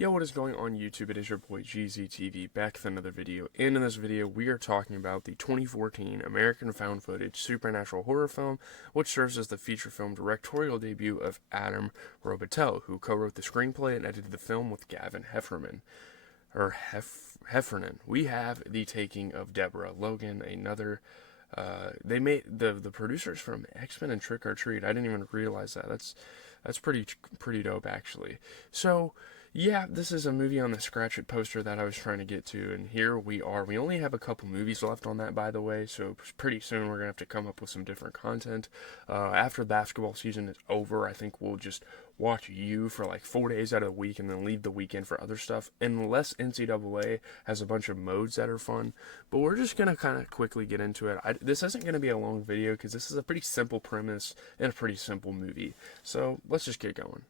Yo, what is going on YouTube? It is your boy GZTV back with another video. And in this video, we are talking about the 2014 American found footage supernatural horror film, which serves as the feature film directorial debut of Adam Robitel, who co-wrote the screenplay and edited the film with Gavin Heffernan. We have the taking of Deborah Logan, another. They made the producers from X-Men and Trick or Treat. I didn't even realize that. That's pretty dope actually. So. Yeah, this is a movie on the Scratch It poster that I was trying to get to, and here we are. We only have a couple movies left on that, by the way, so pretty soon we're going to have to come up with some different content. After basketball season is over, I think we'll just watch You for like 4 days out of the week and then leave the weekend for other stuff, unless NCAA has a bunch of modes that are fun. But we're just going to kind of quickly get into it. This isn't going to be a long video because this is a pretty simple premise and a pretty simple movie. So let's just get going.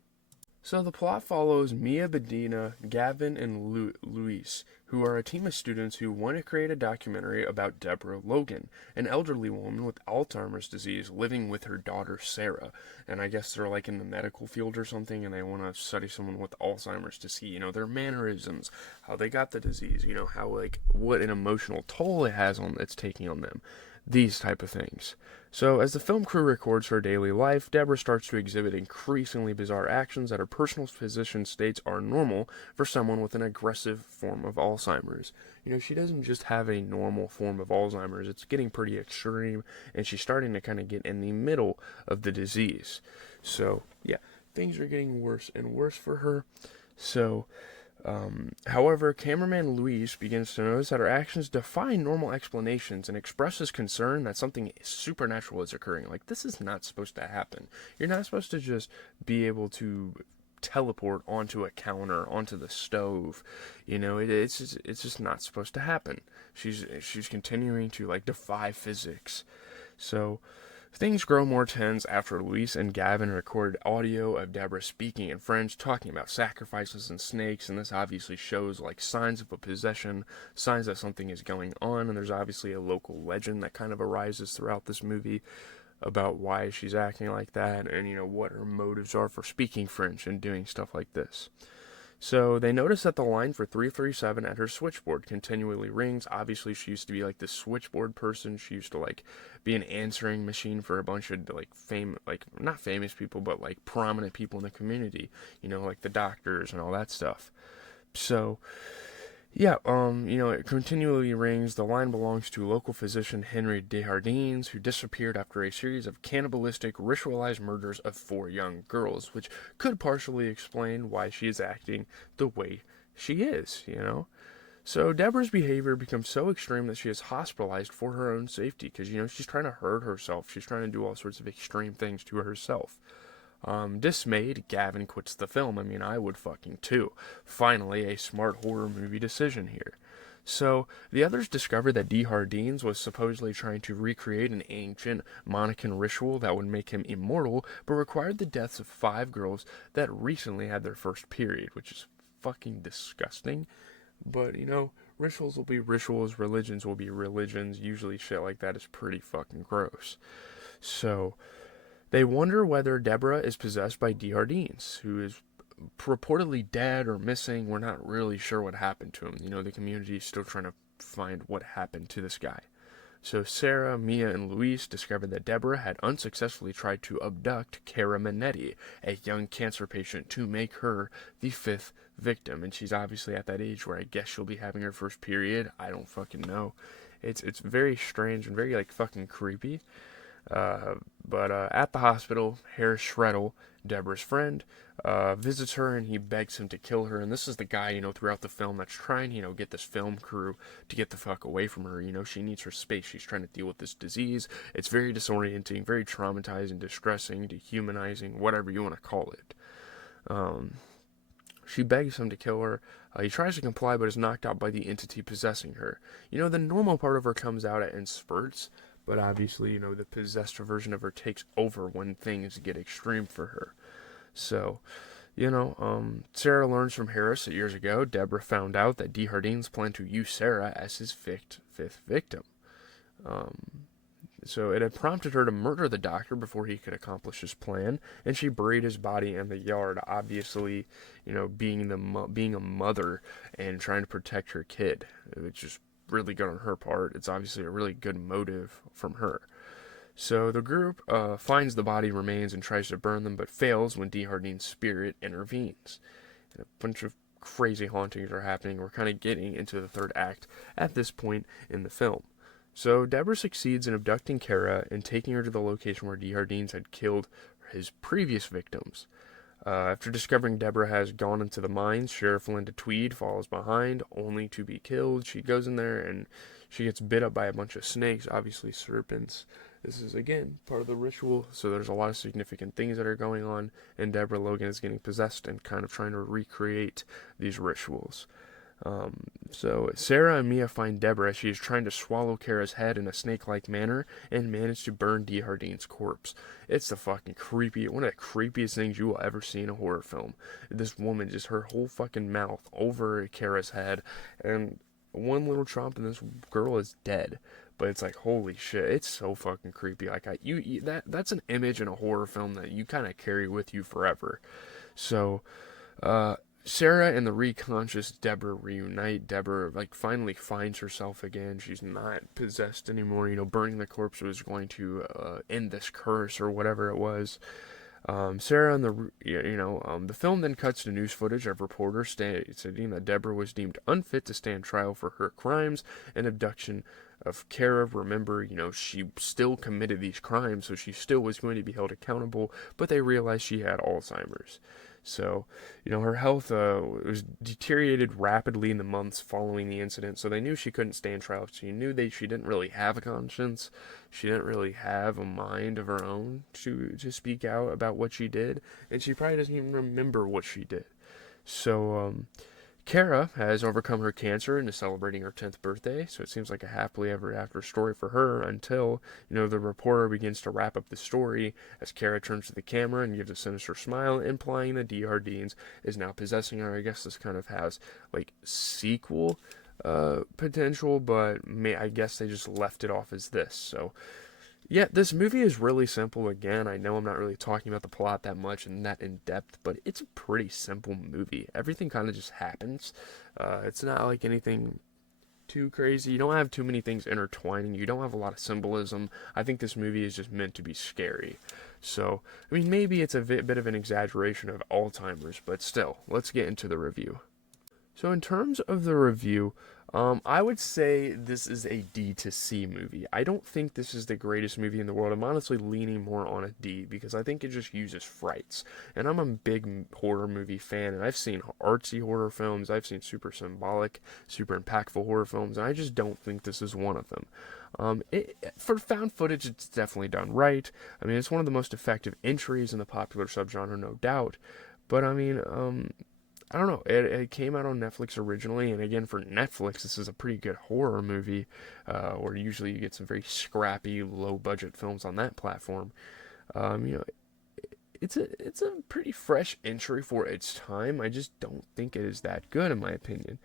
So the plot follows Mia Bedina, Gavin, and Luis, who are a team of students who want to create a documentary about Deborah Logan, an elderly woman with Alzheimer's disease living with her daughter Sarah. And I guess they're like in the medical field or something, and they want to study someone with Alzheimer's to see, their mannerisms, how they got the disease, how what an emotional toll it's taking on them. These type of things. So, as the film crew records her daily life, Deborah starts to exhibit increasingly bizarre actions that her personal physician states are normal for someone with an aggressive form of Alzheimer's. She doesn't just have a normal form of Alzheimer's, it's getting pretty extreme, and she's starting to kind of get in the middle of the disease. So, yeah, things are getting worse and worse for her. So, however, cameraman Luis begins to notice that her actions defy normal explanations and expresses concern that something supernatural is occurring. Like, this is not supposed to happen. You're not supposed to just be able to teleport onto a counter, onto the stove. It's just not supposed to happen. She's continuing to defy physics. So things grow more tense after Luis and Gavin record audio of Deborah speaking in French, talking about sacrifices and snakes, and this obviously shows signs of a possession, signs that something is going on, and there's obviously a local legend that kind of arises throughout this movie about why she's acting like that, and what her motives are for speaking French and doing stuff like this. So they notice that the line for 337 at her switchboard continually rings. Obviously, she used to be this switchboard person. She used to be an answering machine for a bunch of not famous people, but prominent people in the community. Like the doctors and all that stuff. So yeah, it continually rings. The line belongs to local physician Henry Desjardins, who disappeared after a series of cannibalistic, ritualized murders of 4 young girls, which could partially explain why she is acting the way she is. So Deborah's behavior becomes so extreme that she is hospitalized for her own safety, because, she's trying to hurt herself. She's trying to do all sorts of extreme things to herself. Dismayed, Gavin quits the film. I would fucking too. Finally, a smart horror movie decision here. So, the others discovered that Desjardins was supposedly trying to recreate an ancient Monacan ritual that would make him immortal, but required the deaths of 5 girls that recently had their first period, which is fucking disgusting. But, rituals will be rituals, religions will be religions. Usually shit like that is pretty fucking gross. So, they wonder whether Deborah is possessed by Desjardins, who is reportedly dead or missing. We're not really sure what happened to him. The community is still trying to find what happened to this guy. So Sarah, Mia, and Luis discovered that Deborah had unsuccessfully tried to abduct Cara Minetti, a young cancer patient, to make her the 5th victim. And she's obviously at that age where I guess she'll be having her first period. I don't fucking know. It's very strange and very fucking creepy. But at the hospital, Harris Shreddle, Deborah's friend, visits her and he begs him to kill her. And this is the guy, throughout the film that's trying, get this film crew to get the fuck away from her. She needs her space. She's trying to deal with this disease. It's very disorienting, very traumatizing, distressing, dehumanizing, whatever you want to call it. She begs him to kill her. He tries to comply but is knocked out by the entity possessing her. The normal part of her comes out in spurts. But obviously, the possessed version of her takes over when things get extreme for her. So, Sarah learns from Harris that years ago, Deborah found out that Desjardins planned to use Sarah as his fifth victim. So it had prompted her to murder the doctor before he could accomplish his plan, and she buried his body in the yard. Obviously, being a mother and trying to protect her kid, which is really good on her part. It's obviously a really good motive from her. So the group finds the body remains and tries to burn them, but fails when Dehardine's spirit intervenes. And a bunch of crazy hauntings are happening. We're kind of getting into the third act at this point in the film. So Deborah succeeds in abducting Kara and taking her to the location where Dehardine's had killed his previous victims. After discovering Deborah has gone into the mines, Sheriff Linda Tweed follows behind, only to be killed. She goes in there and she gets bit up by a bunch of snakes, obviously serpents. This is, again, part of the ritual, so there's a lot of significant things that are going on, and Deborah Logan is getting possessed and kind of trying to recreate these rituals. So Sarah and Mia find Deborah as she is trying to swallow Kara's head in a snake-like manner and manage to burn Dehardine's corpse. It's one of the creepiest things you will ever see in a horror film. This woman, just her whole fucking mouth over Kara's head, and one little chomp and this girl is dead. But it's like, holy shit, it's so fucking creepy. Like, that's an image in a horror film that you kind of carry with you forever. So, Sarah and the reconscious Deborah reunite. Deborah, finally finds herself again. She's not possessed anymore. Burning the corpse was going to end this curse or whatever it was. Sarah and the film then cuts to news footage of reporters stating that Deborah was deemed unfit to stand trial for her crimes and abduction of Kara. Remember, she still committed these crimes, so she still was going to be held accountable, but they realized she had Alzheimer's. So, her health was deteriorated rapidly in the months following the incident, so they knew she couldn't stand trial. She knew she didn't really have a conscience. She didn't really have a mind of her own to speak out about what she did, and she probably doesn't even remember what she did. So, Kara has overcome her cancer and is celebrating her 10th birthday, so it seems like a happily ever after story for her until, the reporter begins to wrap up the story as Kara turns to the camera and gives a sinister smile, implying that Dehardine's is now possessing her. I guess this kind of has, sequel potential, but I guess they just left it off as this, so... Yeah, this movie is really simple. Again, I know I'm not really talking about the plot that much and that in depth, but it's a pretty simple movie. Everything kind of just happens. It's not like anything too crazy. You don't have too many things intertwining. You don't have a lot of symbolism. I think this movie is just meant to be scary. So, maybe it's a bit of an exaggeration of Alzheimer's, but still, let's get into the review. So in terms of the review, I would say this is a D to C movie. I don't think this is the greatest movie in the world. I'm honestly leaning more on a D because I think it just uses frights. And I'm a big horror movie fan, and I've seen artsy horror films. I've seen super symbolic, super impactful horror films, and I just don't think this is one of them. For found footage, it's definitely done right. It's one of the most effective entries in the popular subgenre, no doubt. But I don't know. It came out on Netflix originally, and again, for Netflix, this is a pretty good horror movie, where usually you get some very scrappy, low-budget films on that platform. It's a pretty fresh entry for its time. I just don't think it is that good, in my opinion.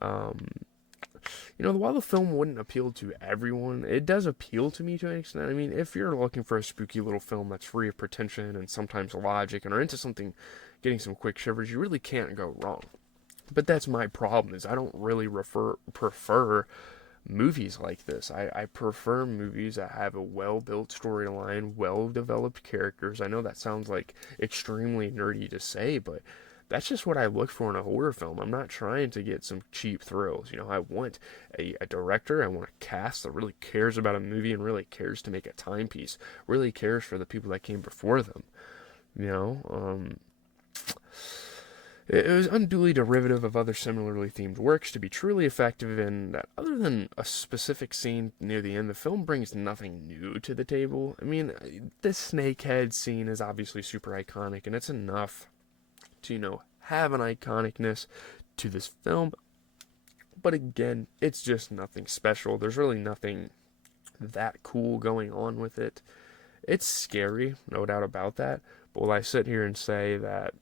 While the film wouldn't appeal to everyone, it does appeal to me to an extent. If you're looking for a spooky little film that's free of pretension and sometimes logic and are into something getting some quick shivers, you really can't go wrong. But that's my problem, is I don't really prefer movies like this. I prefer movies that have a well-built storyline, well-developed characters. I know that sounds extremely nerdy to say, but that's just what I look for in a horror film. I'm not trying to get some cheap thrills. I want a director, I want a cast that really cares about a movie and really cares to make a timepiece, really cares for the people that came before them. It was unduly derivative of other similarly themed works to be truly effective in that, other than a specific scene near the end, the film brings nothing new to the table. The snakehead scene is obviously super iconic, and it's enough to, have an iconicness to this film. But again, it's just nothing special. There's really nothing that cool going on with it. It's scary, no doubt about that. But will I sit here and say that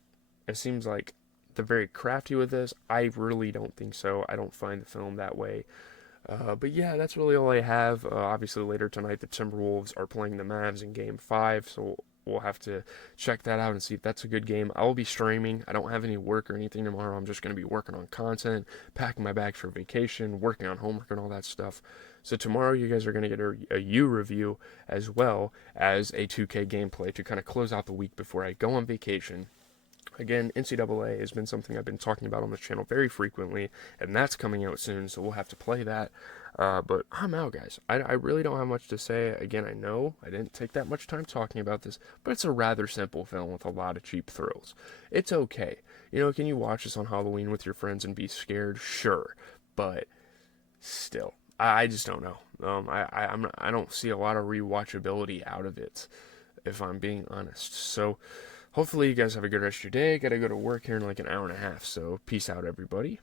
it seems like they're very crafty with this? I really don't think so. I don't find the film that way. But yeah, that's really all I have. Obviously, later tonight, the Timberwolves are playing the Mavs in Game 5, so we'll have to check that out and see if that's a good game. I will be streaming. I don't have any work or anything tomorrow. I'm just going to be working on content, packing my bags for vacation, working on homework and all that stuff. So tomorrow, you guys are going to get a U review as well as a 2K gameplay to kind of close out the week before I go on vacation. Again, NCAA has been something I've been talking about on this channel very frequently, and that's coming out soon, so we'll have to play that. But I'm out, guys. I really don't have much to say. Again, I know I didn't take that much time talking about this, but it's a rather simple film with a lot of cheap thrills. It's okay. Can you watch this on Halloween with your friends and be scared? Sure. But still, I just don't know. I don't see a lot of rewatchability out of it, if I'm being honest. So, hopefully you guys have a good rest of your day. Gotta go to work here in like an hour and a half, so peace out, everybody.